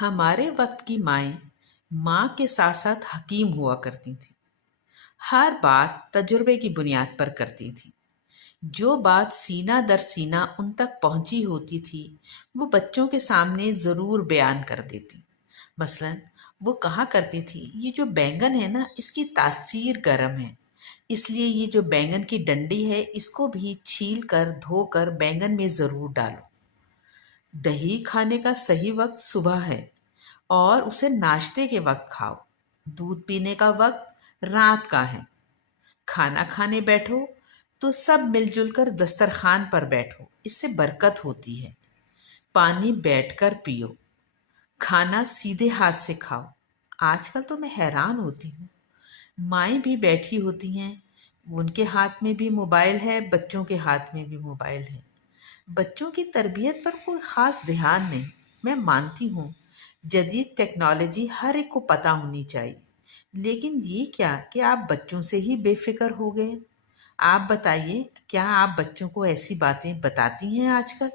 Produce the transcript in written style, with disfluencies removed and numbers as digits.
ہمارے وقت کی مائیں ماں کے ساتھ ساتھ حکیم ہوا کرتی تھیں۔ ہر بات تجربے کی بنیاد پر کرتی تھی۔ جو بات سینہ در سینہ ان تک پہنچی ہوتی تھی وہ بچوں کے سامنے ضرور بیان کر دیتی۔ مثلاً وہ کہا کرتی تھی یہ جو بینگن ہے نا اس کی تاثیر گرم ہے، اس لیے یہ جو بینگن کی ڈنڈی ہے اس کو بھی چھیل کر دھو کر بینگن میں ضرور ڈالو۔ دہی کھانے کا صحیح وقت صبح ہے اور اسے ناشتے کے وقت کھاؤ۔ دودھ پینے کا وقت رات کا ہے۔ کھانا کھانے بیٹھو تو سب مل جل کر دسترخوان پر بیٹھو، اس سے برکت ہوتی ہے۔ پانی بیٹھ کر پیو۔ کھانا سیدھے ہاتھ سے کھاؤ۔ آج کل تو میں حیران ہوتی ہوں، مائیں بھی بیٹھی ہوتی ہیں، ان کے ہاتھ میں بھی موبائل ہے، بچوں کے ہاتھ میں بھی موبائل ہے۔ بچوں کی تربیت پر کوئی خاص دھیان نہیں۔ میں مانتی ہوں جدید ٹیکنالوجی ہر ایک کو پتہ ہونی چاہیے، لیکن یہ کیا کہ آپ بچوں سے ہی بے فکر ہو گئے؟ آپ بتائیے، کیا آپ بچوں کو ایسی باتیں بتاتی ہیں آج کل؟